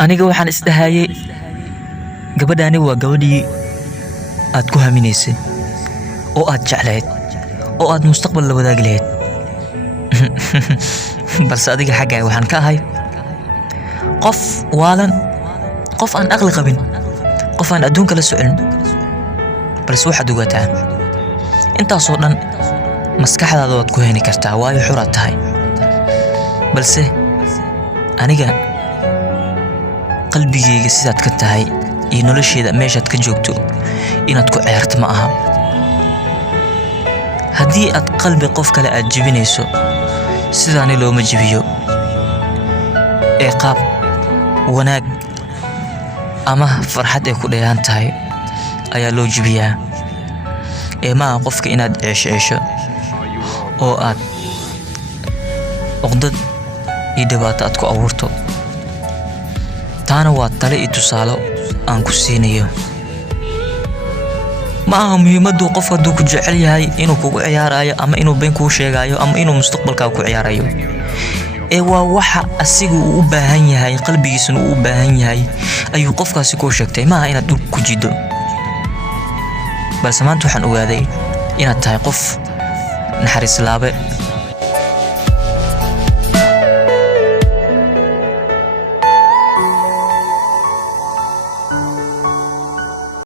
aniga waxaan isdhahaayay gabadhaani waa gabadhii aad ku haminaysay oo aad jeclayd oo aad mustaqbal la wadaagi lahayd balse adiga xaggaaga waxaan ka ahay qof waalan, qof aan aqli qabin, qof aan adduunka la socon. balse waxaad ogaataa intaasoo dhan maskaxdaada waad ku heni kartaa, waayo xuraad tahay. balse aniga qalbigayga sidaad ka tahay iyo nolosheeda meeshaad ka joogto inaad ku ciyaarto ma aha. haddii aad qalbi qof kale aad jebinayso sidaani looma jebiyo, ee qaab wanaag ama farxad ay ku dheehan tahay ayaa loo jebiyaa, ee maaha qofka inaad ceesho oo aad uqdad iyo dhibaato aad ku abuurto. taana waa tale iyo tusaalo aan ku siinayo. ma aha muhiimaddu qof hadduu ku jecel yahay inuu kugu ciyaarayo ama inuu been kuu sheegayo ama inuu mustaqbalkaaga ku ciyaarayo, ee waa waxa asigu uu u baahan yahay, qalbigiisuna uu u baahan yahay ayuu qofkaasi kuu sheegtay, maaha inaad dhulka ku jiddo. balse maanta waxaan ogaaday inaad tahay qof naxariis laabe